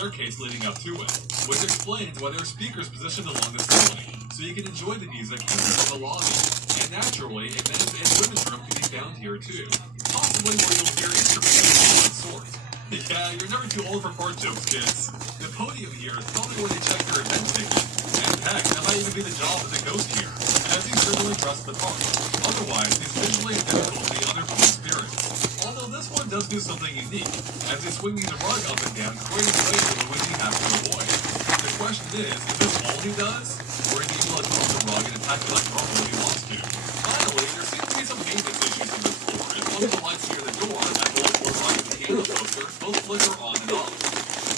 staircase leading up to it, which explains why there are speakers positioned along the ceiling, so you can enjoy the music even from the lobby. And naturally, a men's and women's room can be found here too, possibly where you'll hear instruments of some sort. Yeah, you're never too old for fart jokes, kids. The podium here is probably where they check your event ticket. And heck, that might even be the job of the ghost here, as he's certainly dressed the part. Otherwise, he's visually identical to the other four spirits. Although this one does do something unique, as he's swinging the rug up and down, creating a way for Luigi has to avoid. The question is this all he does? Or is he able to drop the rug and attack it like normal if he wants to? Finally, there seems to be some maintenance issues on this floor, as one of the lights near the door and that little floor rug and piano poster both flicker on and off.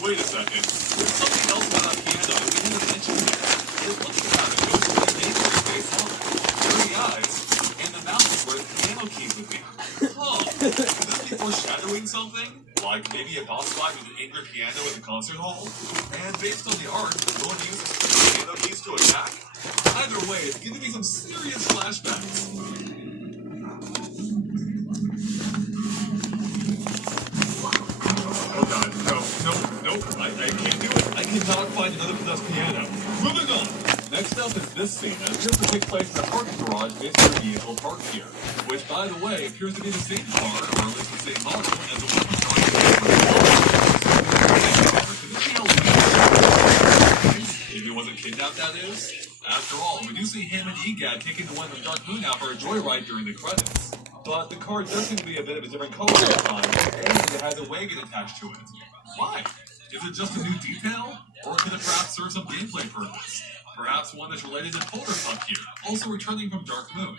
Wait a second, there's something else about that piano that we didn't mention here. It's looking at a ghost with a name on his face on it, dirty eyes, and the mouth is where the piano keys would be. Huh, could this be foreshadowing something? Like maybe a boss fight with an angry piano in the concert hall? And based on the art, will it use the piano keys to attack? Either way, it's giving me some serious flashbacks. Oh god, nope, I can't do it. I cannot find another possessed piano. Moving on! Next up is this scene, and it appears to take place in a parking garage based on the vehicle parked here. Which, by the way, appears to be the same car, or at least the same model, as the one from if he wasn't kidnapped, that is. After all, we do see him and Egad taking the one from Dark Moon out for a joyride during the credits. But the car does seem to be a bit of a different color this time, and it has a wagon attached to it. Why? Is it just a new detail? Or could it perhaps serve some gameplay purpose? Perhaps one that's related to Polar Pup here, also returning from Dark Moon.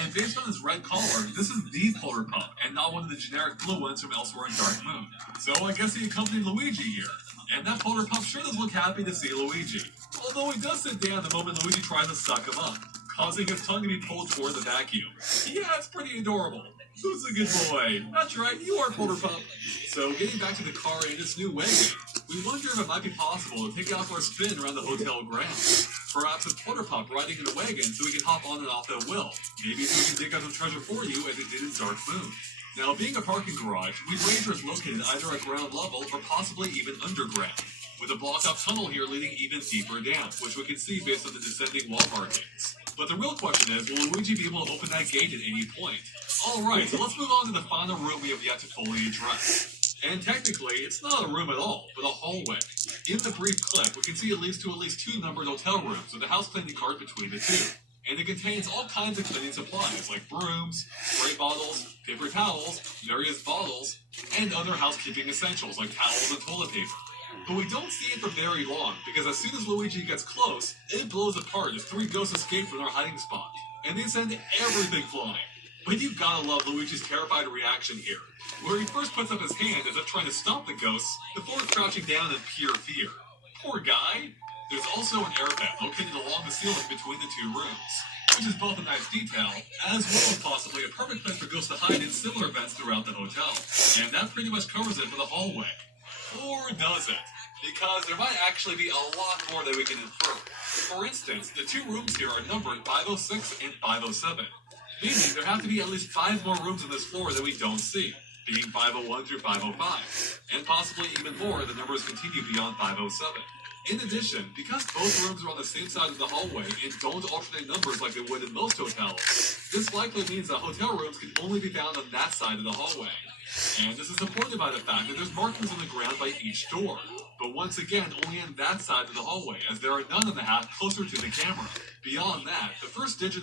And based on his red collar, this is the Polar Pup, and not one of the generic blue ones from elsewhere in Dark Moon. So I guess he accompanied Luigi here. And that Polar Pup sure does look happy to see Luigi. Although he does sit down the moment Luigi tries to suck him up, causing his tongue to be pulled toward the vacuum. Yeah, it's pretty adorable. Who's a good boy? That's right, you are Polar Pup. So getting back to the car and its new wagon, we wonder if it might be possible to take out for a spin around the hotel grounds. Perhaps it's Polar Pup riding in the wagon so we can hop on and off at will. Maybe so we can dig out some treasure for you as it did in Dark Moon. Now, being a parking garage, we wager it's located either at ground level or possibly even underground, with a blocked-off tunnel here leading even deeper down, which we can see based on the descending wall markings. But the real question is, will Luigi be able to open that gate at any point? Alright, so let's move on to the final room we have yet to fully address. And technically, it's not a room at all, but a hallway. In the brief clip, we can see it leads to at least 2 numbered hotel rooms with a house cleaning cart between the 2. And it contains all kinds of cleaning supplies like brooms, spray bottles, paper towels, various bottles, and other housekeeping essentials like towels and toilet paper. But we don't see it for very long, because as soon as Luigi gets close, it blows apart as 3 ghosts escape from their hiding spot, and they send everything flying. But you gotta love Luigi's terrified reaction here, where he first puts up his hand as if trying to stop the ghosts, before crouching down in pure fear. Poor guy! There's also an air vent located along the ceiling between the 2 rooms, which is both a nice detail, as well as possibly a perfect place for ghosts to hide in similar vents throughout the hotel. And that pretty much covers it for the hallway. Or does it? Because there might actually be a lot more that we can infer. For instance, the 2 rooms here are numbered 506 and 507, meaning there have to be at least 5 more rooms on this floor that we don't see, being 501 through 505, and possibly even more if the numbers continue beyond 507. In addition, because both rooms are on the same side of the hallway and don't alternate numbers like they would in most hotels, this likely means that hotel rooms can only be found on that side of the hallway. And this is supported by the fact that there's markings on the ground by each door, but once again only on that side of the hallway, as there are none on the half closer to the camera. Beyond that, the first digit